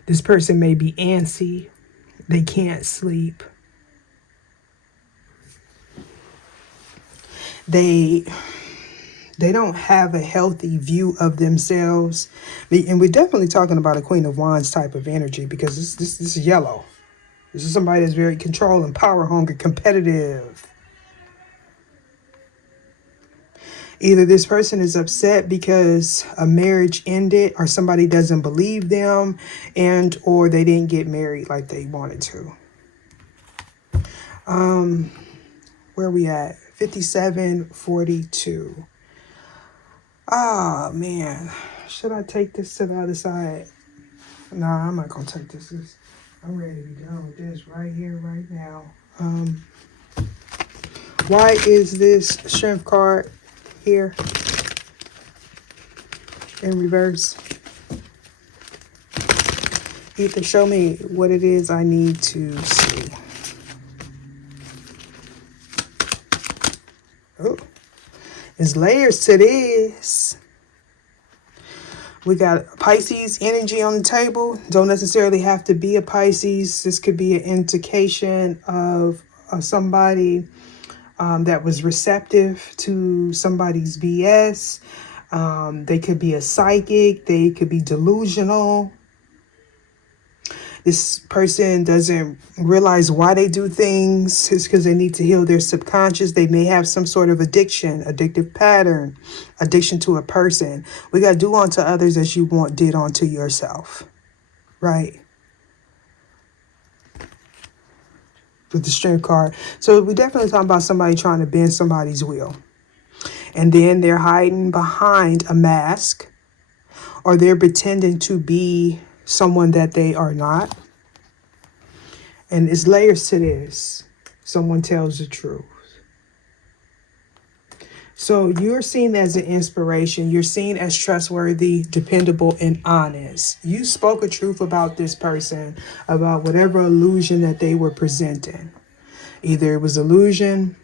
This person may be antsy. They can't sleep. They don't have a healthy view of themselves. And we're definitely talking about a Queen of Wands type of energy, because this is yellow. This is somebody that's very controlling, power hungry, competitive. Either this person is upset because a marriage ended, or somebody doesn't believe them, and or they didn't get married like they wanted to. Where are we at? 57:42. Ah, man. Should I take this to the other side? Nah, I'm not going to take this. I'm ready to be done with this right here, right now. Why is this strength card here in reverse? Ether, show me what it is I need to see. Oh, there's layers to this. We got Pisces energy on the table. Don't necessarily have to be a Pisces. This could be an indication of somebody that was receptive to somebody's BS. They could be a psychic. They could be delusional. This person doesn't realize why they do things. It's because they need to heal their subconscious. They may have some sort of addiction, addictive pattern, addiction to a person. We got to do unto others as you did unto yourself, right? With the strength card. So we're definitely talking about somebody trying to bend somebody's will. And then they're hiding behind a mask, or they're pretending to be someone that they are not. And it's layers to this. Someone tells the truth. So you're seen as an inspiration. You're seen as trustworthy, dependable, and honest. You spoke a truth about this person, about whatever illusion that they were presenting. Either it was illusion,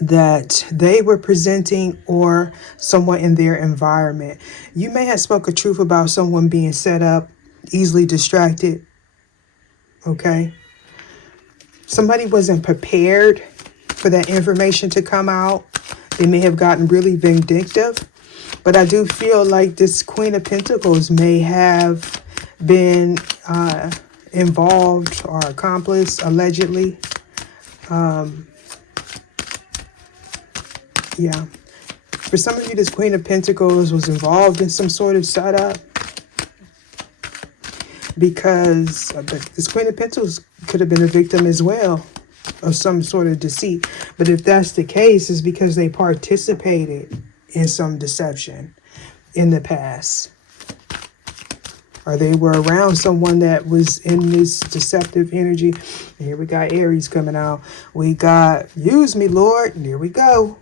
that they were presenting or someone in their environment. You may have spoke a truth about someone being set up, easily distracted. Okay. Somebody wasn't prepared for that information to come out. They may have gotten really vindictive. But I do feel like this Queen of Pentacles may have been involved or accomplice, allegedly. Yeah. For some of you, this Queen of Pentacles was involved in some sort of setup. Because this Queen of Pentacles could have been a victim as well of some sort of deceit. But if that's the case, it's because they participated in some deception in the past. Or they were around someone that was in this deceptive energy. And here we got Aries coming out. We got, use me, Lord. And here we go.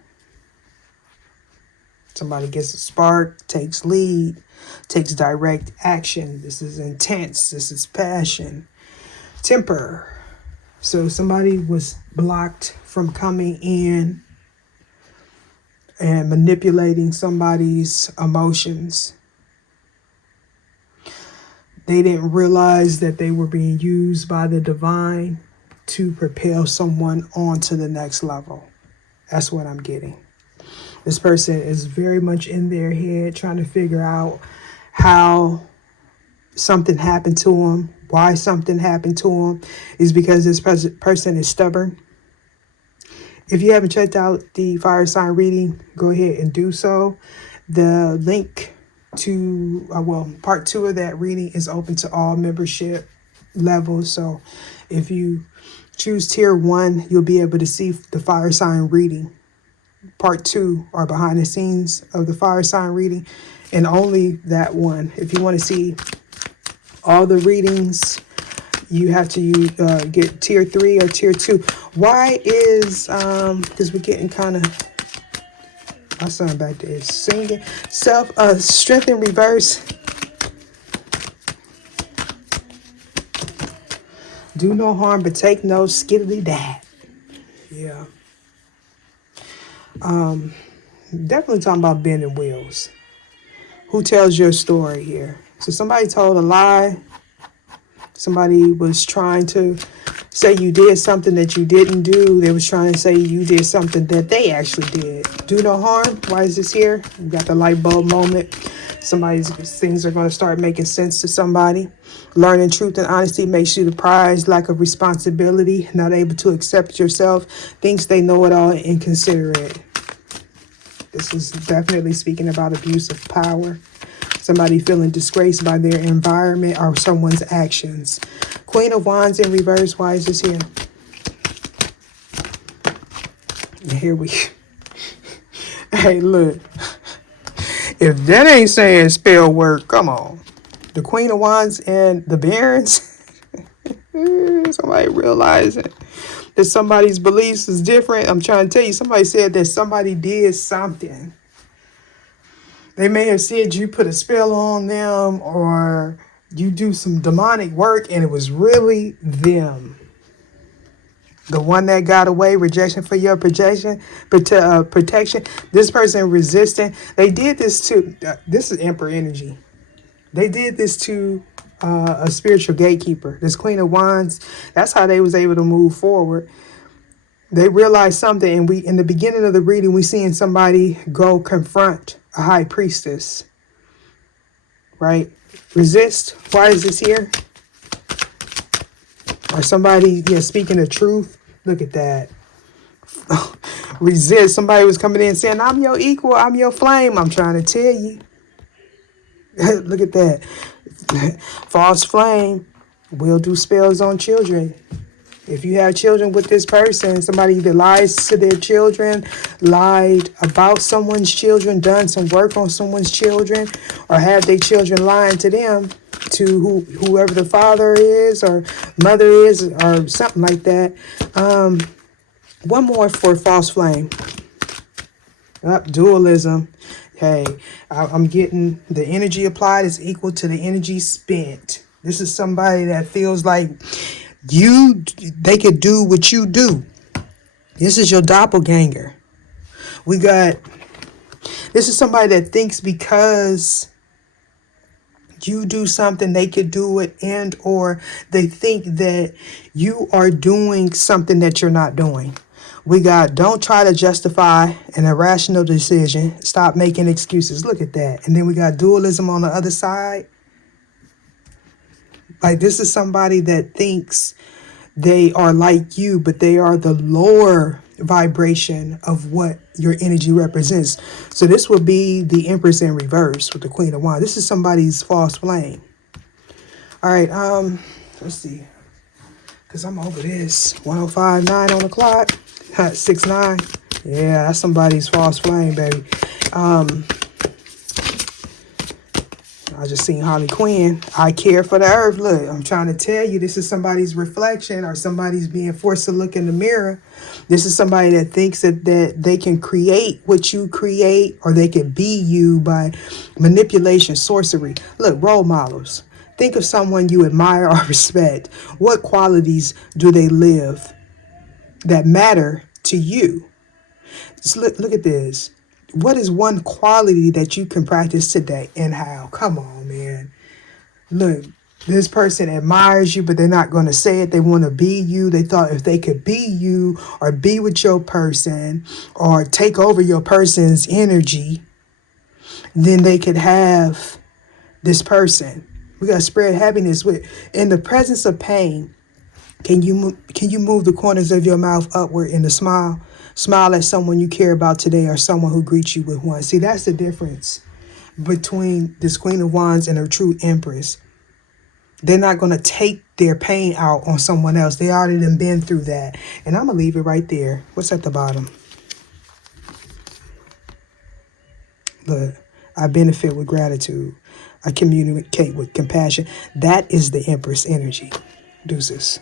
Somebody gets a spark, takes lead, takes direct action. This is intense. This is passion. Temper. So somebody was blocked from coming in and manipulating somebody's emotions. They didn't realize that they were being used by the divine to propel someone on to the next level. That's what I'm getting. This person is very much in their head trying to figure out how something happened to them, why something happened to them. Is because this person is stubborn. If you haven't checked out the fire sign reading, go ahead and do so. The link to, part 2 of that reading is open to all membership levels. So if you choose tier 1, you'll be able to see the fire sign reading. Part 2 are behind the scenes of the fire sign reading, and only that one. If you want to see all the readings, you have to get tier 3 or tier 2. Why is because we're getting kind of, my son back there is singing. Strength in reverse. Do no harm, but take no skiddly dad. Yeah. Definitely talking about bending wheels. Who tells your story here? So somebody told a lie. Somebody was trying to say you did something that you didn't do. They was trying to say you did something that they actually did. Do no harm. Why is this here? We got the light bulb moment. Somebody's things are going to start making sense to somebody. Learning truth and honesty makes you the prize. Lack of responsibility, not able to accept yourself, thinks they know it all, and inconsiderate. This is definitely speaking about abuse of power. Somebody feeling disgraced by their environment or someone's actions. Queen of Wands in reverse. Why is this here? And here we... Hey, look. If that ain't saying spell work, come on. The Queen of Wands and the Barons. Somebody realizing that somebody's beliefs is different. I'm trying to tell you, somebody said that somebody did something. They may have said you put a spell on them or you do some demonic work and it was really them. The one that got away, rejection for your protection. This person resisting. They did this to, this is Emperor energy. They did this to a spiritual gatekeeper. This Queen of Wands, that's how they was able to move forward. They realized something, and we, in the beginning of the reading, we seeing somebody go confront a high priestess. Right? Resist. Why is this here? Or somebody, speaking the truth. Look at that. Resist. Somebody was coming in saying, I'm your equal. I'm your flame. I'm trying to tell you. Look at that. False flame will do spells on children. If you have children with this person, somebody either lies to their children, lied about someone's children, done some work on someone's children, or have their children lying to them, to whoever the father is or mother is or something like that. One more for false flame. Dualism. Hey, I'm getting the energy applied is equal to the energy spent. This is somebody that feels like they could do what you do. This is your doppelganger. We got, this is somebody that thinks because you do something, they could do it, and or they think that you are doing something that you're not doing. We got, don't try to justify an irrational decision. Stop making excuses. Look at that. And then we got dualism on the other side. Like, this is somebody that thinks they are like you, but they are the lower vibration of what your energy represents. So this would be the Empress in reverse with the Queen of Wands. This is somebody's false flame. All right, let's see. Because I'm over this. 105.9 on the clock. 6'9". Yeah, that's somebody's false flame, baby. I just seen Harley Quinn. I care for the earth. Look, I'm trying to tell you, this is somebody's reflection, or somebody's being forced to look in the mirror. This is somebody that thinks that they can create what you create, or they can be you by manipulation, sorcery. Look, role models. Think of someone you admire or respect. What qualities do they live that matter to you? Just look at this. What is one quality that you can practice today, and how? Come on, man. Look, this person admires you, but they're not going to say it. They want to be you. They thought if they could be you, or be with your person, or take over your person's energy, then they could have this person. We got to spread happiness with, in the presence of pain. Can you move the corners of your mouth upward in a smile? Smile at someone you care about today, or someone who greets you with one. See, that's the difference between this Queen of Wands and a true Empress. They're not going to take their pain out on someone else. They already done been through that. And I'm going to leave it right there. What's at the bottom? Look, I benefit with gratitude. I communicate with compassion. That is the Empress energy. Deuces.